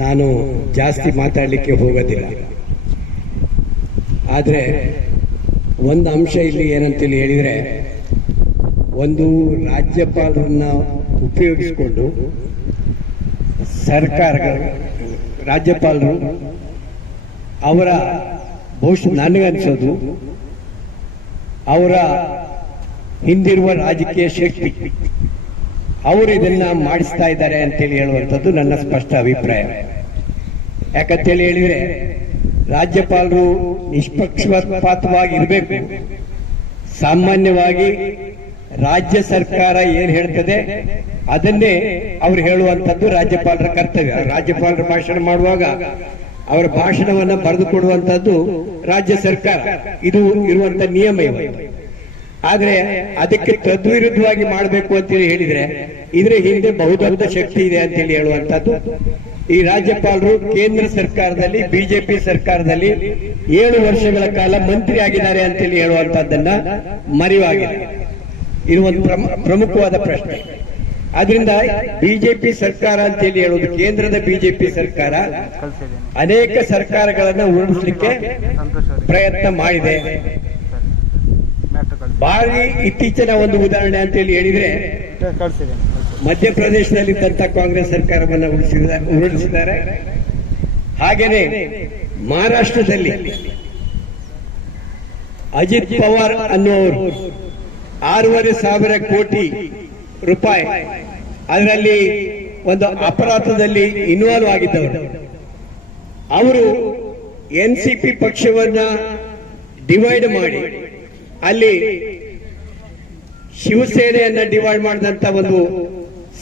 ನಾನು ಜಾಸ್ತಿ ಮಾತಾಡಲಿಕ್ಕೆ ಹೋಗೋದಿಲ್ಲ. ಆದರೆ ಒಂದು ಅಂಶ ಇಲ್ಲಿ ಏನಂತೇಳಿ ಹೇಳಿದರೆ, ಒಂದು ರಾಜ್ಯಪಾಲರನ್ನ ಉಪಯೋಗಿಸಿಕೊಂಡು ಸರ್ಕಾರಗಳು, ರಾಜ್ಯಪಾಲರು ಅವರ ಬಹುಶಃ ನನಗನ್ಸೋದು, ಅವರ ಹಿಂದಿರುವ ರಾಜಕೀಯ ಶಕ್ತಿ. ಅವರು ಇದನ್ನ ಮಾಡಿಸ್ತಾ ಇದ್ದಾರೆ ಅಂತೇಳಿ ಹೇಳುವಂಥದ್ದು ನನ್ನ ಸ್ಪಷ್ಟ ಅಭಿಪ್ರಾಯ. ಯಾಕಂತೇಳಿ ಹೇಳಿದ್ರೆ, ರಾಜ್ಯಪಾಲರು ನಿಷ್ಪಕ್ಷಪಾತವಾಗಿ ಇರಬೇಕು ಸಾಮಾನ್ಯವಾಗಿ ರಾಜ್ಯ ಸರ್ಕಾರ ಏನ್ ಹೇಳ್ತದೆ, ಅದನ್ನೇ ಅವ್ರು ಹೇಳುವಂತದ್ದು ರಾಜ್ಯಪಾಲರ ಕರ್ತವ್ಯ. ರಾಜ್ಯಪಾಲರ ಭಾಷಣ ಮಾಡುವಾಗ ಅವರ ಭಾಷಣವನ್ನ ಬರೆದುಕೊಡುವಂತದ್ದು ರಾಜ್ಯ ಸರ್ಕಾರ. ಇದು ಇರುವಂತ ನಿಯಮ ಇವತ್ತು. ಆದ್ರೆ ಅದಕ್ಕೆ ತದ್ವಿರುದ್ಧವಾಗಿ ಮಾಡಬೇಕು ಅಂತೇಳಿ ಹೇಳಿದ್ರೆ, ಇದ್ರ ಹಿಂದೆ ಬಹುದೊಡ್ಡ ಶಕ್ತಿ ಇದೆ ಅಂತೇಳಿ ಹೇಳುವಂತದ್ದು ಈ ರಾಜ್ಯಪಾಲರು ಕೇಂದ್ರ ಸರ್ಕಾರದಲ್ಲಿ, ಬಿಜೆಪಿ ಸರ್ಕಾರದಲ್ಲಿ ಏಳು ವರ್ಷಗಳ ಕಾಲ ಮಂತ್ರಿ ಆಗಿದ್ದಾರೆ ಅಂತೇಳಿ ಹೇಳುವಂತದ್ದನ್ನ ಮರಿವಾಗಿದೆ ಇದು ಒಂದು ಪ್ರಮ- ಪ್ರಮುಖವಾದ ಪ್ರಶ್ನೆ. ಆದ್ರಿಂದ ಬಿಜೆಪಿ ಸರ್ಕಾರ ಅಂತೇಳಿ ಹೇಳುವುದು ಕೇಂದ್ರದ ಬಿಜೆಪಿ ಸರ್ಕಾರ. ಅನೇಕ ಸರ್ಕಾರಗಳನ್ನ ಉರುಳಿಸಲಿಕ್ಕೆ ಪ್ರಯತ್ನ ಮಾಡಿದೆ. ಭಾರಿ ಇತ್ತೀಚಿನ ಒಂದು ಉದಾಹರಣೆ ಅಂತೇಳಿ ಹೇಳಿದ್ರೆ, ಮಧ್ಯಪ್ರದೇಶದಲ್ಲಿ ತಂತ ಕಾಂಗ್ರೆಸ್ ಸರ್ಕಾರವನ್ನು ಉರುಳಿಸಿದ ಉರುಳಿಸಿದ್ದಾರೆ. ಹಾಗೇನೆ ಮಹಾರಾಷ್ಟ್ರದಲ್ಲಿ ಅಜಿತ್ ಪವಾರ್ ಅನ್ನುವರು ಆರೂವರೆ ಸಾವಿರ ಕೋಟಿ ರೂಪಾಯಿ. ಅದರಲ್ಲಿ ಒಂದು ಅಪರಾಧದಲ್ಲಿ ಇನ್ವಾಲ್ವ್ ಆಗಿದ್ದವರು. ಅವರು ಎನ್ ಪಕ್ಷವನ್ನ ಡಿವೈಡ್ ಮಾಡಿ ಅಲ್ಲಿ ಶಿವಸೇನೆಯನ್ನ ಡಿವೈಡ್ ಮಾಡಿದಂತ ಒಂದು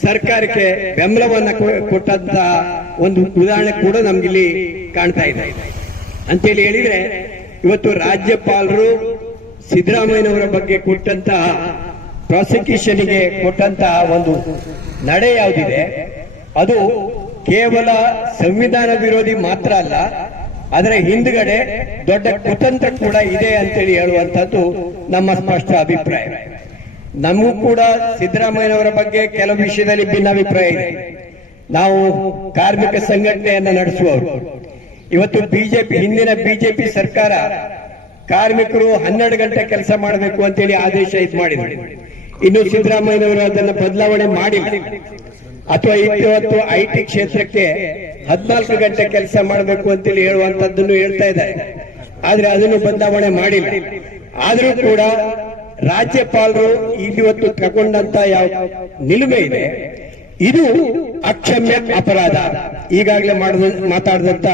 ಸರ್ಕಾರಕ್ಕೆ ಬೆಂಬಲವನ್ನ ಕೊಟ್ಟಂತ ಒಂದು ಉದಾಹರಣೆ ಕೂಡ ನಮ್ಗಿಲ್ಲಿ ಕಾಣ್ತಾ ಇದೆ. ಅಂತೇಳಿ ಹೇಳಿದ್ರೆ, ಇವತ್ತು ರಾಜ್ಯಪಾಲರು ಸಿದ್ದರಾಮಯ್ಯನವರ ಬಗ್ಗೆ ಕೊಟ್ಟಂತಹ ಪ್ರಾಸಿಕ್ಯೂಷನ್ಗೆ ಕೊಟ್ಟಂತ ಒಂದು ನಡೆ ಯಾವುದಿದೆ ಅದು ಕೇವಲ ಸಂವಿಧಾನ ವಿರೋಧಿ ಮಾತ್ರ ಅಲ್ಲ ಅದರ ಹಿಂದ್ಗಡೆ ದೊಡ್ಡ ಕುತಂತ್ರ ಕೂಡ ಇದೆ ಅಂತೇಳಿ ಹೇಳುವಂತದ್ದು ನಮ್ಮ ಸ್ಪಷ್ಟ ಅಭಿಪ್ರಾಯ. ನಮಗೂ ಕೂಡ ಸಿದ್ದರಾಮಯ್ಯನವರ ಬಗ್ಗೆ ಕೆಲವು ವಿಷಯದಲ್ಲಿ ಭಿನ್ನಾಭಿಪ್ರಾಯ ಇದೆ. ನಾವು ಕಾರ್ಮಿಕ ಸಂಘಟನೆಯನ್ನ ನಡೆಸುವವರು. ಇವತ್ತು ಬಿಜೆಪಿ, ಹಿಂದಿನ ಬಿಜೆಪಿ ಸರ್ಕಾರ ಕಾರ್ಮಿಕರು ಹನ್ನೆರಡು ಗಂಟೆ ಕೆಲಸ ಮಾಡಬೇಕು ಅಂತೇಳಿ ಆದೇಶ ಇದು ಮಾಡಿದ್ರು. ಇನ್ನು ಸಿದ್ದರಾಮಯ್ಯನವರು ಅದನ್ನು ಬದಲಾವಣೆ ಮಾಡಿಲ್ಲ. ಅಥವಾ ಇವತ್ತು ಐಟಿ ಕ್ಷೇತ್ರಕ್ಕೆ ಹದಿನಾಲ್ಕು ಗಂಟೆ ಕೆಲಸ ಮಾಡಬೇಕು ಅಂತೇಳಿ ಹೇಳುವಂತದ್ದನ್ನು ಹೇಳ್ತಾ ಇದ್ದಾರೆ. ಆದ್ರೆ ಅದನ್ನು ಬದಲಾವಣೆ ಮಾಡಿಲ್ಲ. ಆದ್ರೂ ಕೂಡ ರಾಜ್ಯಪಾಲರು ಇವತ್ತು ತಗೊಂಡಂತ ಯಾವ ನಿಲುವೆ ಇದೆ. ಇದು ಅಕ್ಷಮ್ಯ ಅಪರಾಧ. ಈಗಾಗಲೇ ಮಾಡಿದ ಮಾತಾಡಿದಂತ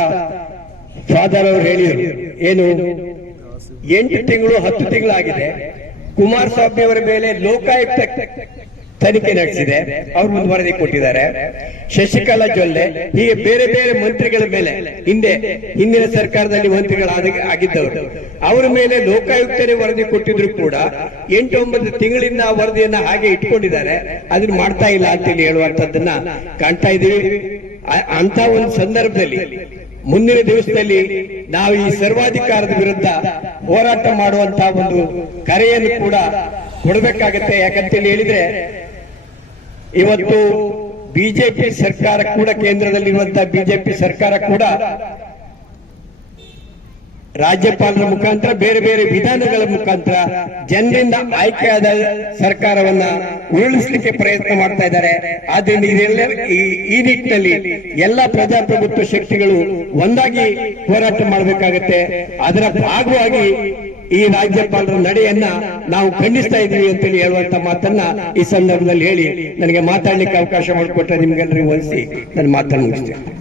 ಫಾದರ್ ಅವರು ಹೇಳಿದರು. ಏನು? ಎಂಟು ತಿಂಗಳು ಹತ್ತು ತಿಂಗಳಾಗಿದೆ. ಕುಮಾರಸ್ವಾಮಿ ಅವರ ಮೇಲೆ ಲೋಕಾಯುಕ್ತ ತನಿಖೆ ನಡೆಸಿದೆ. ಅವರು ಒಂದು ವರದಿ ಕೊಟ್ಟಿದ್ದಾರೆ. ಶಶಿಕಲಾ ಜೊಲ್ಲೆ ಹೀಗೆ ಬೇರೆ ಬೇರೆ ಮಂತ್ರಿಗಳ ಮೇಲೆ, ಹಿಂದೆ ಹಿಂದಿನ ಸರ್ಕಾರದಲ್ಲಿ ಮಂತ್ರಿಗಳಾದ ಆಗಿದ್ದವರು. ಅವರ ಮೇಲೆ ಲೋಕಾಯುಕ್ತರೇ ವರದಿ ಕೊಟ್ಟಿದ್ರು ಕೂಡ ಎಂಟು ಒಂಬತ್ತು ತಿಂಗಳಿಂದ ಆ ವರದಿಯನ್ನ ಹಾಗೆ ಇಟ್ಕೊಂಡಿದ್ದಾರೆ. ಅದನ್ನ ಮಾಡ್ತಾ ಇಲ್ಲ ಅಂತೇಳಿ ಹೇಳುವಂತದ್ದನ್ನ ಕಾಣ್ತಾ ಇದೀವಿ ಅಂತ ಒಂದು ಸಂದರ್ಭದಲ್ಲಿ ಮುಂದಿನ ದಿವಸದಲ್ಲಿ ನಾವು ಈ ಸರ್ವಾಧಿಕಾರದ ವಿರುದ್ಧ ಹೋರಾಟ ಮಾಡುವಂತಹ ಒಂದು ಕರೆಯನ್ನು ಕೂಡ ಕೊಡಬೇಕಾಗತ್ತೆ. ಯಾಕಂತೇಳಿ ಹೇಳಿದ್ರೆ, ಇವತ್ತು ಬಿಜೆಪಿ ಸರ್ಕಾರ ಕೂಡ ಕೇಂದ್ರದಲ್ಲಿರುವಂತಹ ಬಿಜೆಪಿ ಸರ್ಕಾರ ಕೂಡ ರಾಜ್ಯಪಾಲರ ಮುಖಾಂತರ, ಬೇರೆ ಬೇರೆ ವಿಧಾನಗಳ ಮುಖಾಂತರ ಜನರಿಂದ ಆಯ್ಕೆಯಾದ ಸರ್ಕಾರವನ್ನ ಉರುಳಿಸಲಿಕ್ಕೆ ಪ್ರಯತ್ನ ಮಾಡ್ತಾ ಇದ್ದಾರೆ. ಆದ್ರಿಂದ ಈ ನಿಟ್ಟಿನಲ್ಲಿ ಎಲ್ಲ ಪ್ರಜಾಪ್ರಭುತ್ವ ಶಕ್ತಿಗಳು ಒಂದಾಗಿ ಹೋರಾಟ ಮಾಡಬೇಕಾಗತ್ತೆ. ಅದರ ಭಾಗವಾಗಿ ಈ ರಾಜ್ಯಪಾಲರ ನಡೆಯನ್ನ ನಾವು ಖಂಡಿಸ್ತಾ ಇದ್ದೀವಿ ಅಂತೇಳಿ ಹೇಳುವಂತ ಮಾತನ್ನ ಈ ಸಂದರ್ಭದಲ್ಲಿ ಹೇಳಿ, ನನಗೆ ಮಾತಾಡ್ಲಿಕ್ಕೆ ಅವಕಾಶ ಮಾಡಿಕೊಟ್ಟ ನಿಮ್ಗೆಲ್ಲರಿಗೂ ವಹಿಸಿ ನನ್ನ ಮಾತನ್ನು ಮುಗಿಸ್ತೇನೆ.